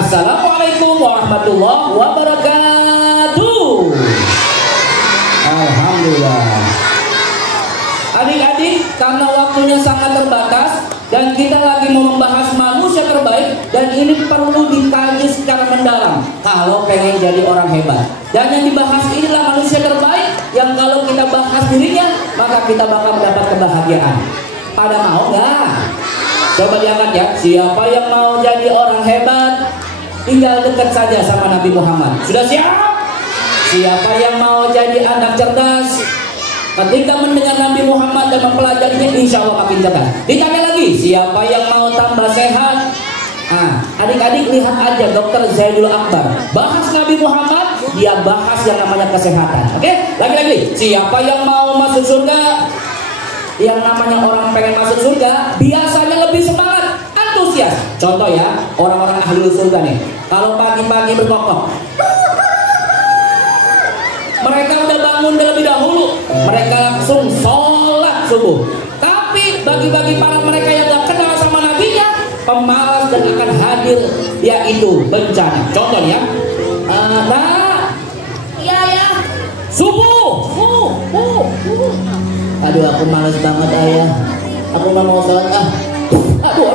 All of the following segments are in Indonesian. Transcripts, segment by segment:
Assalamualaikum warahmatullahi wabarakatuh. Alhamdulillah. Adik-adik, karena waktunya sangat terbatas dan kita lagi mau membahas manusia terbaik, dan ini perlu dikaji secara mendalam kalau pengen jadi orang hebat. Dan yang dibahas inilah manusia terbaik yang kalau kita bahas dirinya, maka kita bakal mendapat kebahagiaan. Pada mau nggak? Coba diangkat ya. Siapa yang mau jadi orang hebat? Tinggal dekat saja sama Nabi Muhammad. Sudah siap? Siapa yang mau jadi anak cerdas? Ketika mendengar Nabi Muhammad dan mempelajarinya, insya Allah makin cerdas. Ditanya lagi, siapa yang mau tambah sehat? Adik-adik lihat aja Dr. Zaidul Akbar bahas Nabi Muhammad, dia bahas yang namanya kesehatan. Oke? Lagi-lagi, siapa yang mau masuk surga? Yang namanya orang pengen masuk surga biasanya lebih semangat, antusias. Contoh ya, orang-orang ahli surga nih, kalau pagi-pagi berkokok, mereka udah bangun terlebih dahulu, mereka langsung sholat subuh. Tapi bagi-bagi para mereka yang gak kenal sama nabinya, pemalas dan akan hadir, yaitu bencana. Contoh ya, subuh. Aduh, aku malas banget ayah, aku gak mau sholat aduh.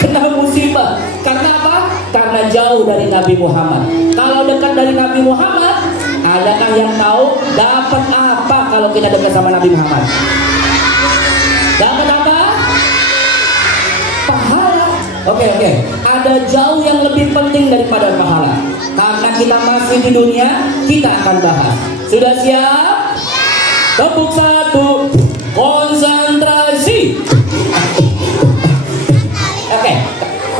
Kena musibah. Karena apa? Karena jauh dari Nabi Muhammad. Kalau dekat dari Nabi Muhammad, adakah yang tahu dapat apa kalau kita dekat sama Nabi Muhammad? Dapat apa? Pahala. Oke. Ada jauh yang lebih penting daripada pahala. Karena kita masih di dunia, kita akan bahas. Sudah siap? Tepuk satu, konsentrasi. Oke,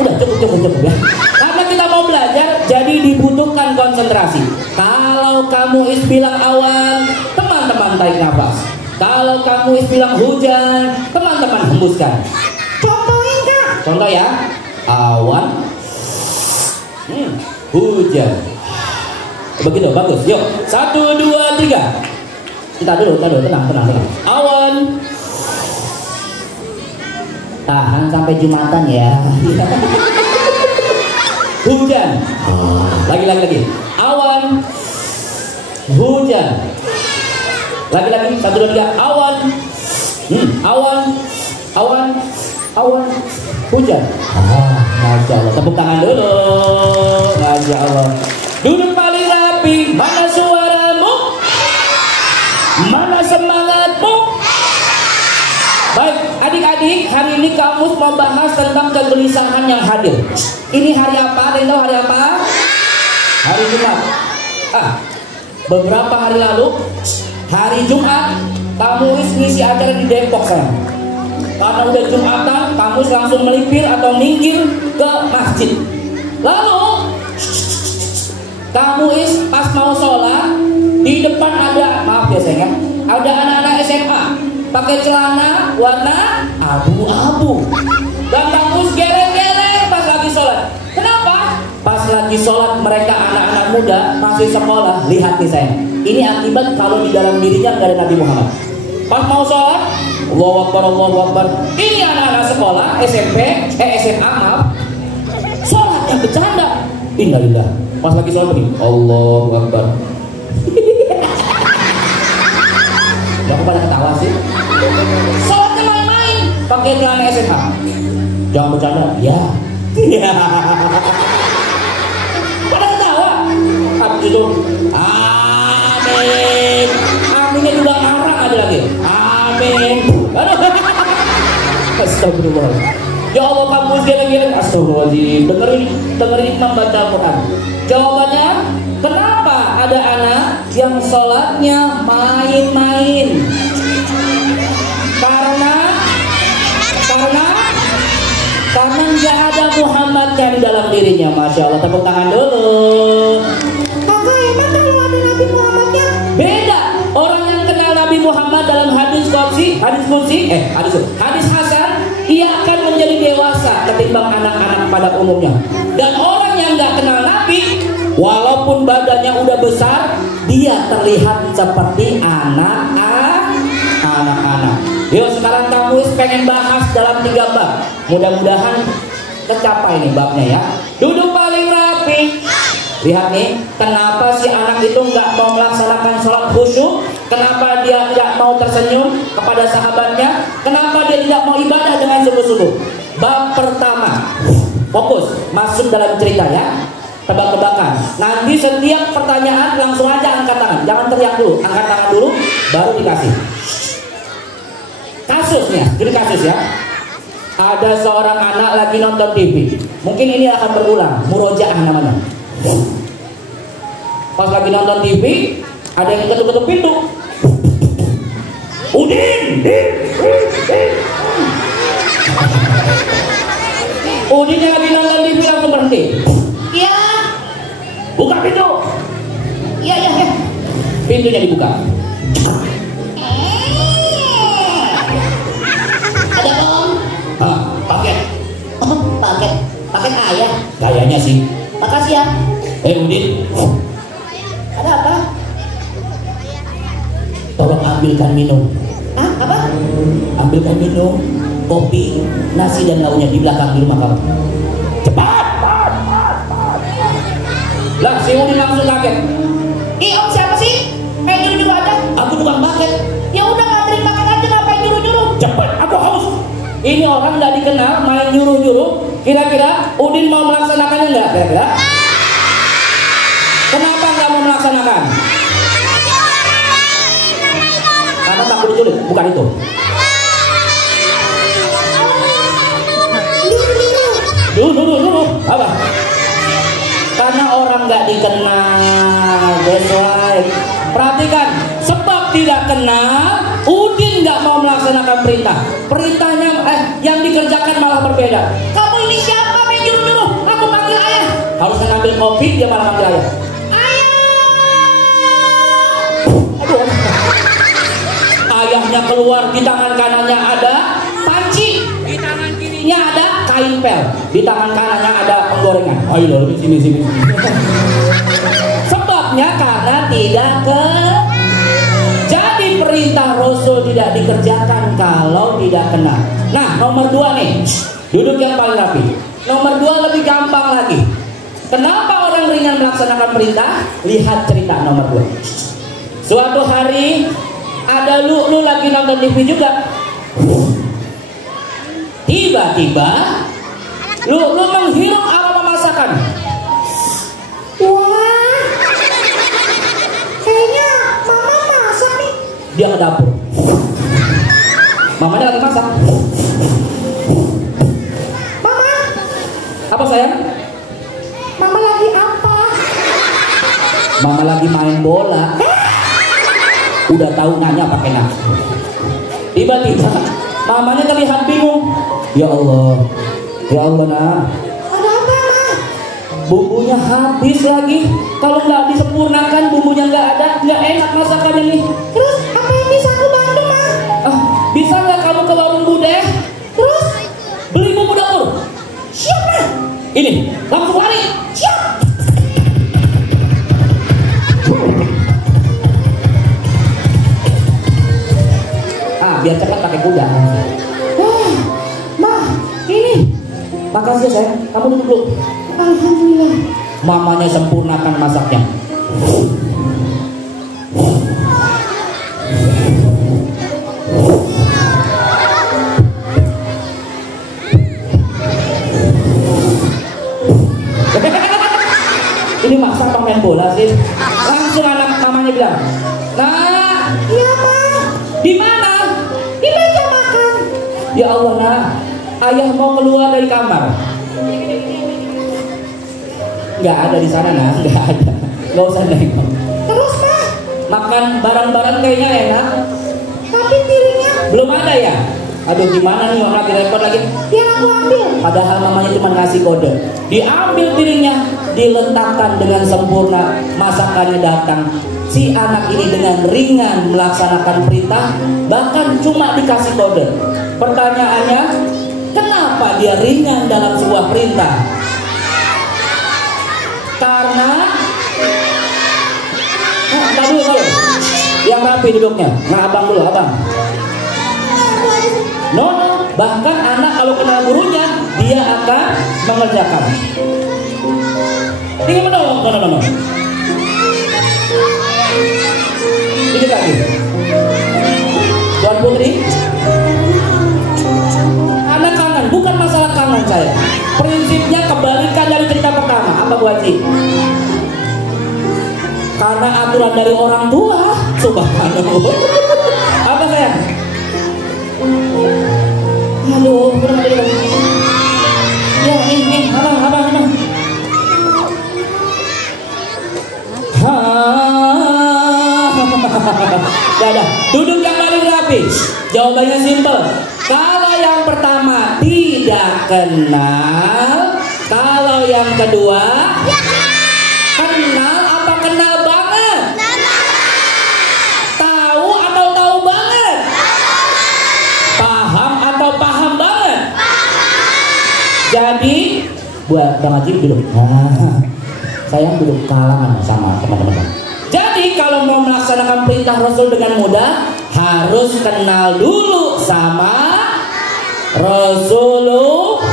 udah cukup ya. Karena kita mau belajar, jadi dibutuhkan konsentrasi. Kalau kamu bilang awan, teman-teman tarik nafas. Kalau kamu bilang hujan, teman-teman hembuskan. Contoh ya, awan, hujan. Begitu, bagus. Yuk, 1, 2, 3. Kita dulu, tenang. Awan. Tahan sampai Jumatan ya. Hujan. Lagi. Awan. Hujan. Lagi. 1, 2, 3. Awan. Awan. Hujan. Masya Allah. Tepuk tangan dulu. Masya Allah. Duduk paling rapi. Mana suaramu? Mana semangatmu? Baik, adik-adik, hari ini kamus mau bahas tentang kegelisahan yang hadir. Ini hari apa? Ada yang tahu hari apa? Hari Jumat. Beberapa hari lalu, hari Jumat, kamu ngisi acara di Depok sana. Karena udah Jumatan, kamu langsung melipir atau minggir ke masjid. Lalu, kamu pas mau sholat, di depan ada, maaf ya sayang, ada anak-anak SMA pakai celana warna abu-abu dan kamus geleng-geleng pas lagi sholat. Kenapa? Pas lagi sholat mereka anak-anak muda masih sekolah. Lihat nih sayang, ini akibat kalau di dalam dirinya nggak ada Nabi Muhammad. Pas mau sholat, Allahu Akbar. Ini anak-anak sekolah SMA maaf, sholat yang bercanda. Innalillah. Pas lagi sholat begini, Allahu Akbar. Jangan pada ketawa sih. Sholatnya main-main, pakai celana SMA. Jangan bercanda, ya. Pada ketawa. Habis itu, amin. Aminnya juga ngarang aja lagi. Amin. Astagfirullah. Ya Allah, kamu geleng-geleng. Astagfirullahaladzim. Dengerin imam baca Quran. Jawabannya, kenapa ada anak yang sholatnya main-main? Karena nggak ada Muhammadnya di dalam dirinya. Masya Allah, tepuk tangan dulu. Kakak, emang kalau ada Nabi Muhammadnya? Beda. Orang yang kenal Nabi Muhammad dalam hadis Hasan, ia akan menjadi dewasa ketimbang anak-anak pada umumnya. Dan orang yang nggak kenal Nabi, walaupun badannya udah besar, dia terlihat seperti anak-anak. Yuk sekarang kamu pengen bahas dalam 3 bab. Mudah-mudahan kecapai nih babnya ya. Duduk paling rapi. Lihat nih, kenapa si anak itu nggak mau melaksanakan sholat khusyuk? Kenapa dia tidak mau tersenyum kepada sahabatnya? Kenapa dia tidak mau ibadah dengan sungguh-sungguh? Bab pertama, fokus, masuk dalam cerita ya. Tebak-tebakan. Nanti setiap pertanyaan langsung aja angkat tangan. Jangan teriak dulu, angkat tangan dulu, baru dikasih. Kasusnya, jadi kasus ya. Ada seorang anak lagi nonton TV. Mungkin ini akan berulang, murojaah namanya. Pas lagi nonton TV, ada yang ketuk-ketuk pintu. Udin, Udinnya lagi nonton TV langsung berhenti. Iya. Buka pintu. Iya. Pintunya dibuka. Ada om? Paket. Oh, paket ayah. Kayaknya sih. Makasih ya. Udin. Ada apa? Tolong ambilkan minum. Apa? Ambilkan minum, kopi, nasi dan lauknya di belakang di rumah kamu. Cepat. Lah, si Udin langsung kaget. Om siapa sih? Nyuruh-nyuruh aja. Aku tukang paket. Ya udah nganterin paket aja, ngapain nyuruh-nyuruh? Cepat, aku haus. Ini orang nggak dikenal, main nyuruh-nyuruh. Kira-kira Udin mau melaksanakannya nggak? Kira-kira? Kenapa nggak mau melaksanakan? Karena takut diculik, bukan itu. Dulu. Apa? Karena orang nggak dikenal, that's right. Perhatikan, sebab tidak kenal, Udin nggak mau melaksanakan perintah. Perintahnya yang dikerjakan malah berbeda. Kamu ini siapa yang nyuruh-nyuruh? Aku panggil ayah. Harusnya ngambil kopi, dia malah panggil ayah. Ayahnya keluar, di tangan kanannya ada panci, di tangan kirinya ada kain pel, di tangan kanannya ada penggorengan. Ayo sini. Sebabnya karena tidak jadi perintah Rasul tidak dikerjakan kalau tidak kenal. Nah, nomor 2 nih, duduk yang paling rapi. Nomor 2 lebih gampang lagi. Kenapa orang ringan melaksanakan perintah? Lihat cerita nomor 2. Suatu hari ada lu lagi nonton TV juga. Tiba-tiba lu menghirup aroma masakan. Wah, kayaknya mama masak nih. Dia ke dapur. Mamanya lagi masak. Mama, apa sayang? Mama lagi apa? Mama lagi main bola. Udah tahu nanya pakai nafsu. Tiba-tiba mamanya terlihat bingung. Ya Allah nak. Ada apa nak? Bumbunya habis lagi. Kalau nggak disempurnakan bumbunya nggak ada, nggak enak masakannya nih. Terus apa yang bisa aku bantu mak? Bisa nggak kamu ke warung Bude? Terus beli bumbu dapur. Siap mak. Ini langsung lari. Siap. Biar cepat pakai kuda. Ma, ini. Makasih sayang, kamu duduk dulu. Alhamdulillah. Mamanya sempurnakan masaknya. Ini masak apa main bola sih? Langsung anak mamanya bilang, nah, iya ma, di mana? Di meja makan. Ya Allah nak, ayah mau keluar dari kamar. Nggak ada di sana nak, nggak ada. Nggak usah nengok. Terus mah? Makan barang-barang kayaknya enak. Tapi piringnya belum ada ya. Aduh gimana nih, lagi repot lagi. Biar aku ambil. Padahal mamanya cuma ngasih kode. Diambil piringnya, diletakkan dengan sempurna. Masakannya datang. Si anak ini dengan ringan melaksanakan perintah, bahkan cuma dikasih kode. Pertanyaannya, kenapa dia ringan dalam sebuah perintah? Karena dulu. Yang rapi duduknya. Nah abang dulu, abang. No, Bahkan anak kalau kenal gurunya, dia akan mengerjakan. Ini mana? Ini lagi. Tuan Putri, anak kangen, bukan masalah kangen saya. Prinsipnya kebalikan dari cerita pertama. Apa Bu Haji? Karena aturan dari orang tua. Subhanallah. Apa sayang? Aduh, ya ini, abang. Dah. Duduk yang paling rapi. Jawabannya simpel. Kalau yang pertama tidak kenal, kalau yang kedua kenal apa kenal banget? Tahu atau tahu banget? Paham atau paham banget? Jadi buat Bang Haji dulu. Saya duduk kalangan sama teman-teman. Jadi kalau mau melaksanakan perintah Rasul dengan mudah, harus kenal dulu sama Rasulullah.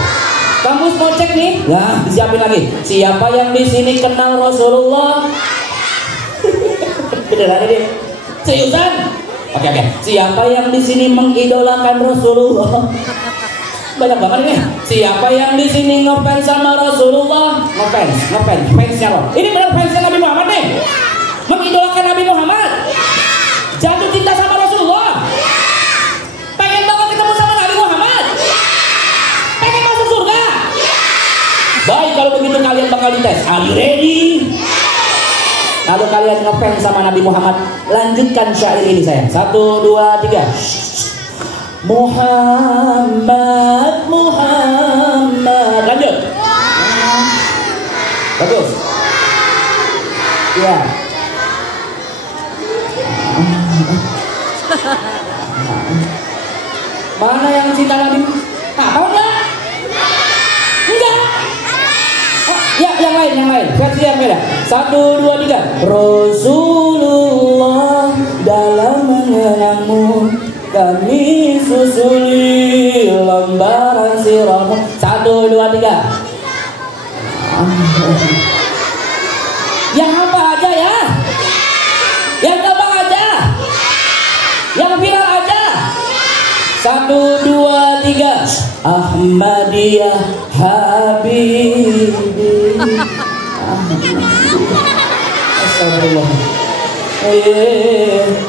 Kamu mau cek nih? Nah, disiapin lagi. Siapa yang di sini kenal Rasulullah? Beneran deh. Seriusan? Oke. Siapa yang di sini mengidolakan Rasulullah? Banyak banget ini. Siapa yang di sini ngefans sama Rasulullah? Ngefans. Fansnya loh. Ini benar fansnya Nabi Muhammad nih. Mengidolakan Nabi Muhammad. Jatuh cinta sama Rasulullah. Pengen banget ketemu sama Nabi Muhammad. Pengen masuk surga. Baik, kalau begitu kalian bakal dites. Are you ready? Kalau kalian ngefans sama Nabi Muhammad, lanjutkan syair ini sayang. 1, 2, 3. Muhammad. Lanjut. Bagus. Ya. Mana yang cinta Nabi? Tahu enggak? Enggak. Oh, ya, yang lain. Versi yang beda. 1, 2, 3. Rasulullah, dalam mengenangmu kami susuli lembaran sirahmu. 1, 2, 3. Yang apa aja ya? Yang gampang aja. Yang viral aja. 1, 2, 3. Ahmadiyah Habibi. Astagfirullah. Habibi.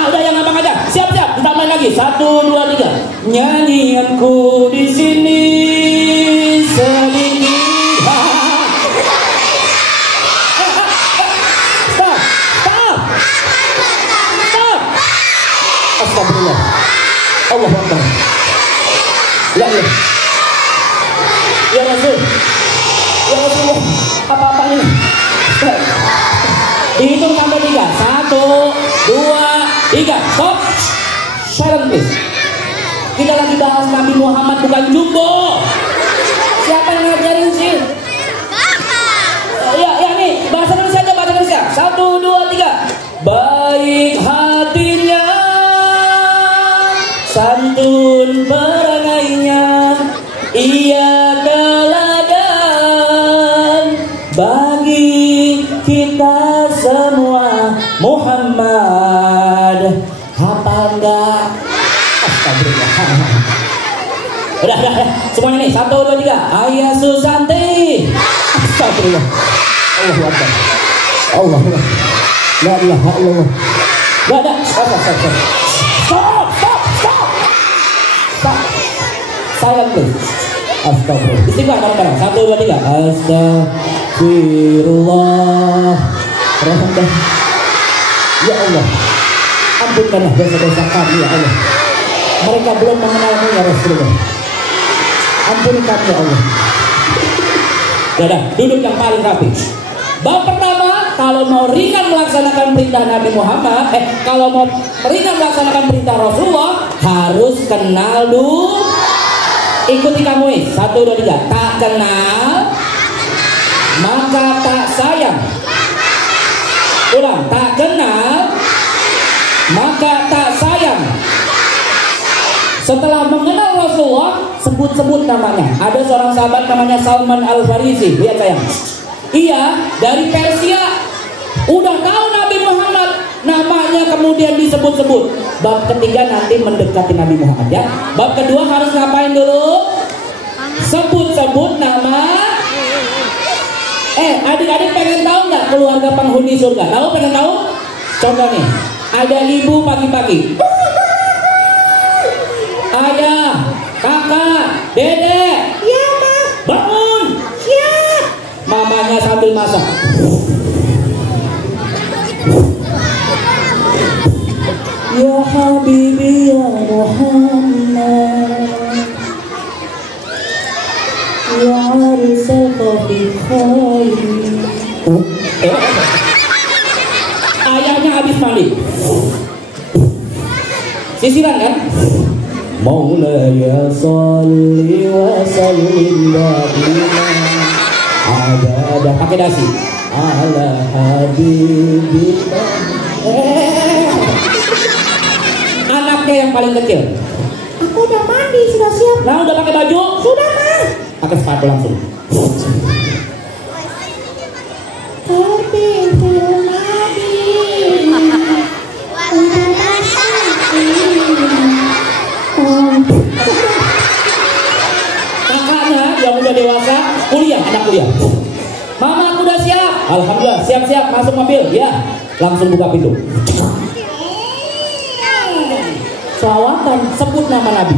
Udah yang gampang aja. Siap. Ditambahin lagi. 1, 2, 3. Nyanyianku di sini sedikit. Stop. Astagfirullah. Allahu Akbar. Ya Rasul. Ya Rasulullah. Apa ini? Dihitung sampai 3. 1, 2, 3. Stop. Silent please. Kita lagi bahas Nabi Muhammad, bukan jumbo. Siapa yang ngajarin sih? Ya nih, bahasa Indonesia aja, bahasa Indonesia. 1, 2, 3. Baik hatinya, santun perangainya, ia teladan bagi kita semua. Muhammad, hafal enggak? Astagfirullah. Udah. Semuanya nih. 1, 2, 3. Ayah Susanti. Astagfirullah. Allahu Akbar. La ilaha illallah. Stop. Silent please. Astagfirullah. Istighfar bareng-bareng. 1, 2, 3. Astagfirullah. Ya Allah, ampunkanlah dosa-dosa kami ya Allah. Mereka belum mengenalmu ya Rasulullah. Ampuni kami ya Allah. Dadah, duduk yang paling rapi. Bab pertama, kalau mau ringan melaksanakan perintah Nabi Muhammad, kalau mau ringan melaksanakan perintah Rasulullah, harus kenal dulu. Ikuti kamu 1, 2, 3. Tak kenal maka tak sayang. Setelah mengenal Rasulullah, sebut-sebut namanya. Ada seorang sahabat namanya Salman Al-Farisi. Lihat sayang. Ia dari Persia. Udah tahu Nabi Muhammad, namanya kemudian disebut-sebut. Bab ketiga nanti mendekati Nabi Muhammad ya. Bab kedua harus ngapain dulu? Sebut-sebut nama. Adik-adik pengen tahu nggak keluarga penghuni surga? Tahu, pengen tahu? Contoh nih, ada ibu pagi-pagi. Ayah, kakak, dedek. Iya, Ma. Bangun. Siap. Mamanya sambil masak. Ya Habibi ya Muhammad, ya arsalta bi khair. Ayahnya habis mandi. Sisiran kan? Maulaya sholli wa sallim daiman abada, pakai dasi ala habibika. Anaknya yang paling kecil, aku udah mandi, sudah siap. Nah, udah pakai baju? Sudah, Ma. Pakai sepatu langsung. Kakaknya yang udah dewasa, kuliah, anak kuliah. Mama, aku udah siap. Alhamdulillah, siap-siap, masuk mobil. Ya, langsung buka pintu. Selawatan, sebut nama Nabi.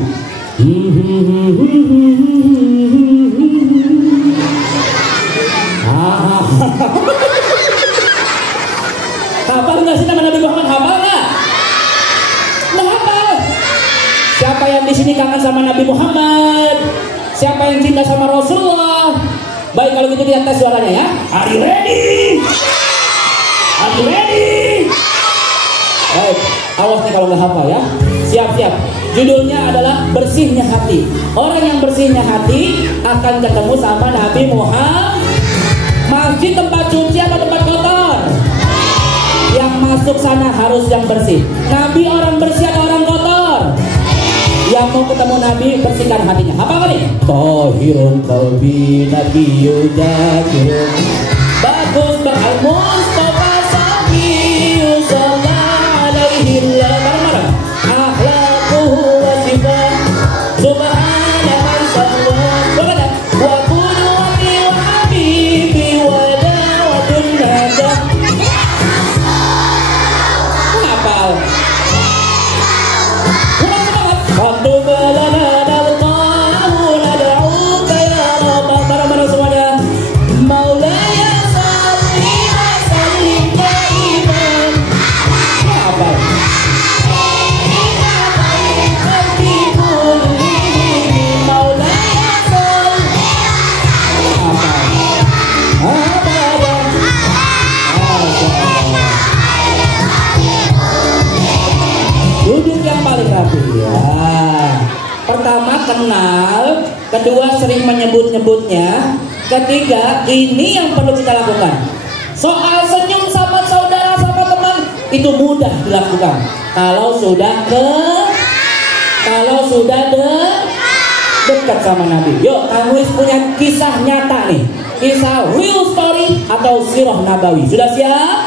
Hafal nggak sih nama Nabi Muhammad? Hafal nggak? Nggak hafal. Siapa yang di sini kangen sama Nabi Muhammad? Siapa yang cinta sama Rasulullah? Baik, kalau gitu kita tes suaranya ya. Are you ready? Are you ready? Baik, awas nih kalau nggak hafal ya. Siap-siap. Judulnya adalah bersihnya hati. Orang yang bersihnya hati akan ketemu sama Nabi Muhammad. Masjid tempat suci atau tempat kotor? Yang masuk sana harus yang bersih. Nabi orang bersih atau orang kotor? Yang mau ketemu Nabi, bersihkan hatinya. Apa kali? Tahirun qalbi nabiyyu dzakirun. Bagus Al-Mustafa Safiyyu sallallahu alaihi wa sallam. Akhlaquhu wa sifat subhana man sallallahu wa qudwati wa habibi wa da'watun najah. Hafal. Qadu balana dalqahu nad'uka ya rabb. Para semuanya. Maulaya salli wa sallim daiman. Hafal. Duduk yang paling rapi ya. Pertama kenal, kedua sering menyebut-nyebutnya, ketiga ini yang perlu kita lakukan. Soal senyum sama saudara sama teman itu mudah dilakukan. Kalau sudah dekat sama Nabi. Yuk, kamu punya kisah nyata nih, kisah real story atau sirah nabawi. Sudah siap?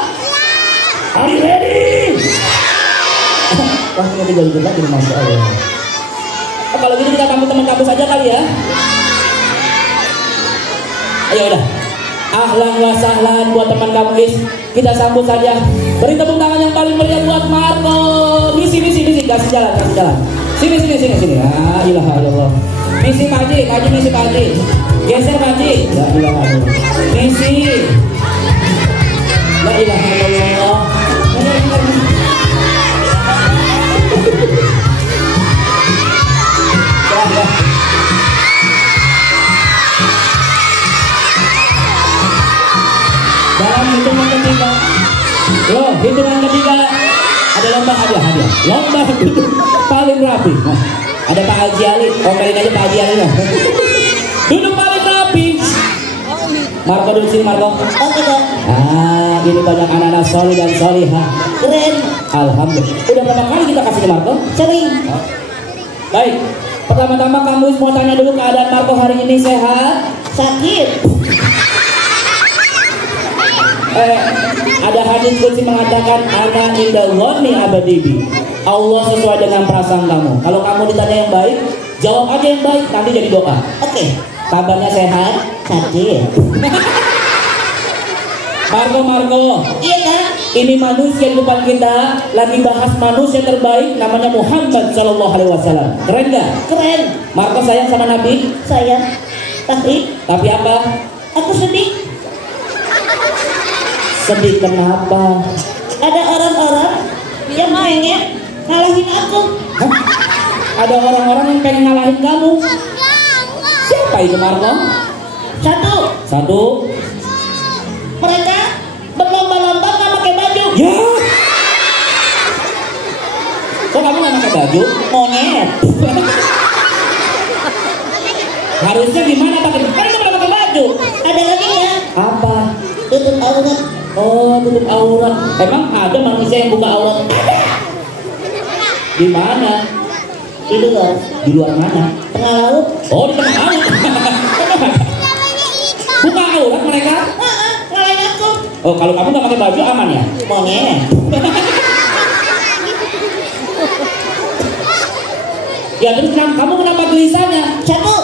Are you ready? Wah, ini tinggal lagi Masya Allah. Kalau gitu kita panggil teman kampus aja kali ya. Ayo udah. Ahlan wa sahlan buat teman kampus. Kita sambut saja. Beri tepuk tangan yang paling meriah buat Marco. Misi, kasih jalan. Sini. La ilaha illallah. Misi Pak Haji, misi Pak Haji. Geser Pak Haji. La ilaha illallah. Misi. La ilaha illallah. Dalam hitungan ketiga, hitungan ketiga ada lomba hadiah. Lomba duduk paling rapi. Nah, ada Pak Haji Ali, omelin aja Pak Haji Ali lah. Duduk paling rapi. Marco duduk sini Marco. Oke Kak. Ini banyak anak-anak solih dan solihah. Keren. Alhamdulillah. Udah berapa kali kita kasih ke Marco? Sering. Baik, pertama-tama kamu mau tanya dulu keadaan Marco hari ini sehat? Sakit. Ada hadis qudsi mengatakan ana inda dhanni abdi. Allah sesuai dengan perasaan kamu. Kalau kamu ditanya yang baik, jawab aja yang baik, nanti jadi doa. Oke. Kabarnya sehat? Sakit. Marco. Iya kan? Ini manusia di depan kita lagi bahas manusia terbaik, namanya Muhammad Shallallahu Alaihi Wasallam. Keren gak? Keren. Marco sayang sama Nabi? Sayang. Tapi apa? aku sedih. Sedih kenapa? Ada orang-orang yang pengen ngalahin aku. Hah? Ada orang-orang yang pengen ngalahin kamu. Siapa itu Marco? Satu. Mereka berlomba-lomba nggak pakai baju. Ya. Kok kamu nggak pakai baju? Monyet. Harusnya gimana pakai? Kan itu nggak pakai baju. Ada lagi ya? Apa? Tutup aurat. Oh, tutup aurat. Emang ada manusia yang buka aurat? Di mana? Di luar. Di luar mana? Tengah laut. Oh, di tengah laut. Buka aurat mereka? Ngalahin aku. Oh, kalau kamu nggak pakai baju aman ya? Monyet. Ya terus kamu kenapa gelisahnya? Satu.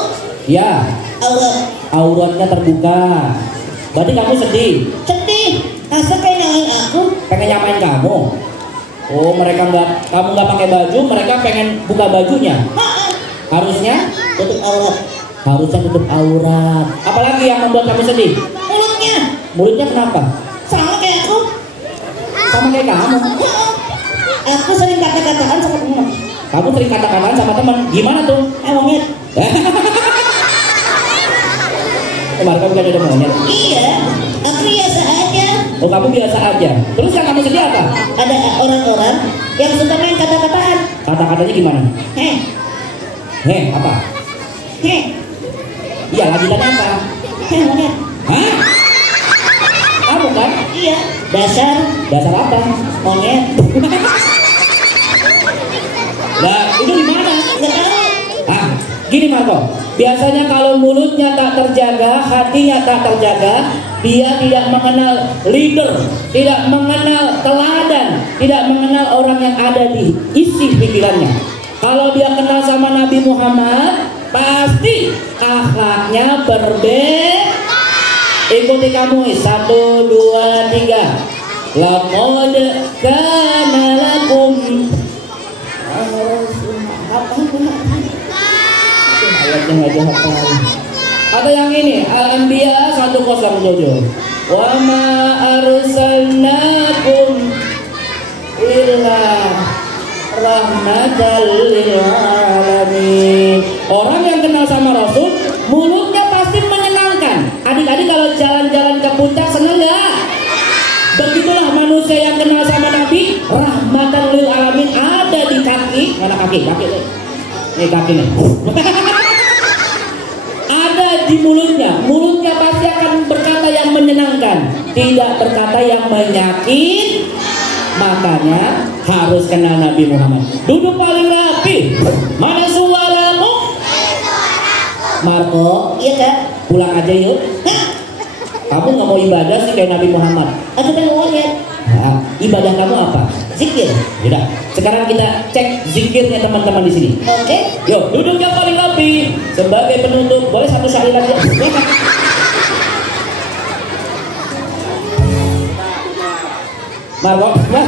Ya. Auratnya terbuka. Berarti kamu sedih. Masa kayak nyalain aku? Pengen nyamain kamu. Oh, kamu nggak pakai baju, mereka pengen buka bajunya. Harusnya tutup aurat. Tutup aurat. Apalagi yang membuat kamu sedih? Mulutnya kenapa? Sama kayak aku. Sama kayak kamu. Aku sering kata-kataan sama teman. Kamu sering kata-kataan sama teman. Gimana tuh? Monyet. Marco bukan ada monyet. Iya, aku biasa aja. Oh, kamu biasa aja. Terus yang kamu sedih apa? Ada orang-orang yang suka main kata-kataan. Kata-katanya gimana? Apa? Iya, lanjutannya apa? Monyet. Hah? Kamu kan? Iya. Dasar apa? Monyet. Lah, itu gimana? Nggak tahu. Gini Marco, biasanya kalau mulutnya tak terjaga, hatinya tak terjaga, dia tidak mengenal leader, tidak mengenal teladan, tidak mengenal orang yang ada di isi pikirannya. Kalau dia kenal sama Nabi Muhammad, pasti akhlaknya berbeda. Ikuti kamu, 1, 2, 3. Laqad kana lakum. Atau yang ini Al-Anbiya 107. Wa ma arsalnakum illa rahmatan lil alamin. Orang yang kenal sama Rasul, mulutnya pasti menyenangkan. Adik-adik kalau jalan-jalan ke puncak senang nggak? Begitulah manusia yang kenal sama Nabi, rahmatan lil alamin ada di kaki. Mana kaki? Ini kaki nih. Ada di mulutnya pasti akan berkata yang menyenangkan, tidak berkata yang menyakit. Makanya harus kenal Nabi Muhammad. Duduk paling rapi. Mana suaramu? Marco, Iya kak. pulang aja yuk. Kamu nggak mau ibadah sih kayak Nabi Muhammad. Aku pengen monyet. Nah, ibadah kamu apa? Zikir. Yaudah, sekarang kita cek zikirnya teman-teman di sini. Oke. Yuk, duduk yang paling rapi. Sebagai penutup, boleh satu syair aja. Marco, nah.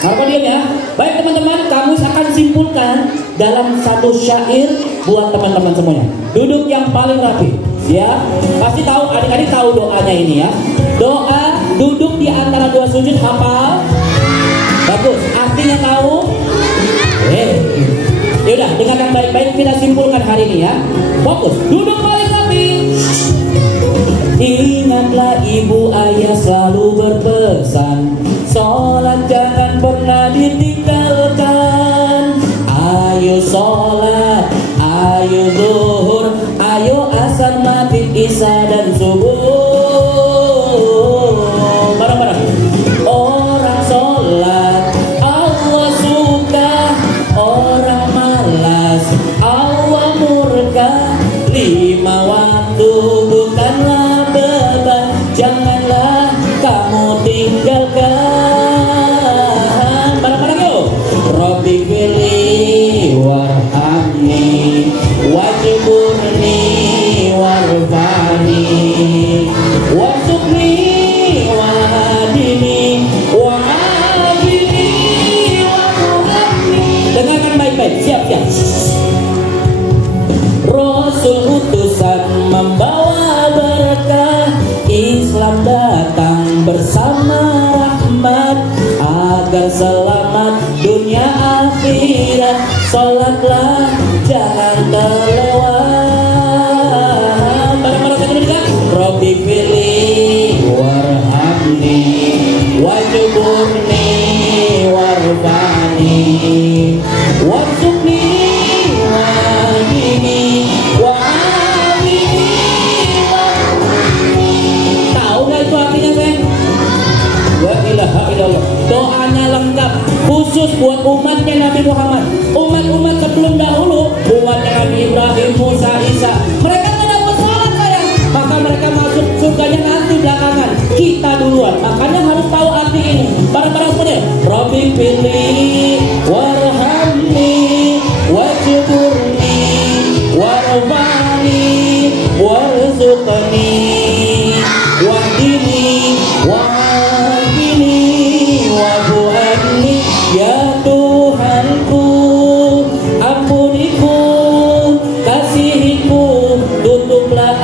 Marco diam ya. Baik teman-teman, kamu akan simpulkan dalam satu syair buat teman-teman semuanya. Duduk yang paling rapi. Ya, pasti tahu, adik-adik tahu doanya ini ya. Doa duduk di antara dua sujud, hafal. Bagus, artinya tahu. Yaudah, dengarkan baik-baik, kita simpulkan hari ini ya. Fokus, duduk paling rapi. Ingatlah ibu ayah selalu berpesan, sholat jangan pernah ditinggalkan. Ayo sholat, ayo zuhur, ayo asar, maghrib, isya dan subuh. Bareng-bareng. Orang sholat Terima waktu bukanlah beban, janganlah kamu tinggalkan. Bareng-bareng yuk. Rabbi fili warhamni wajburni warfani warzuqni wahdini wa'afini wa'afni. Dengarkan baik-baik, siap-siap. Rasul utusan membawa berkah, Islam datang bersama rahmat, agar selamat dunia akhirat. Sholatlah jangan terlewat. Bareng-bareng saya juga. Rabbi fili warhamni wajburni warfani warzuqni wahdini wa'afini. Tahu nggak itu artinya, Bang? La ilaha illallah. Doanya lengkap, khusus buat umatnya Nabi Muhammad. Umat-umat sebelum dahulu, umatnya Nabi Ibrahim, Musa, Isa, mereka nggak dapat sholat sayang, maka mereka masuk surganya nanti belakangan. Kita duluan, makanya harus tahu arti ini. Bareng-bareng semuanya. Rabbi fili warhamni wajburni warfani warzuqni wahdini wa'afini wa'fu'anni. Ya Tuhanku, ampuniku, kasihiku, tutuplah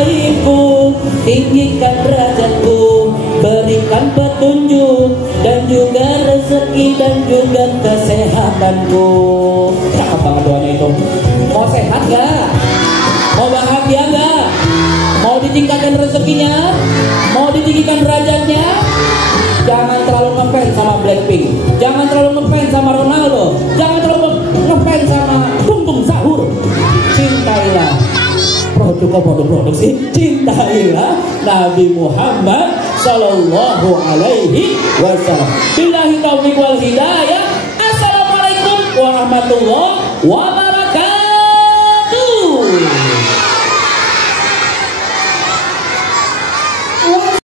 aibku, tinggikan derajatku, berikan petunjuk dan juga rezeki dan juga kesehatanku. Cakep banget doanya itu. Mau sehat gak? Mau bahagia gak? Mau ditingkatkan rezekinya? Mau ditinggikan derajatnya? Jangan terlalu ngefans sama Blackpink, jangan terlalu ngefans sama Ronaldo, jangan terlalu ngefans sama Tung Sahur. Cintailah produk sih, cintailah Nabi Muhammad Sallallahu Alaihi Wasallam. Billahi taufiq wal hidayah. Assalamualaikum warahmatullahi wabarakatuh.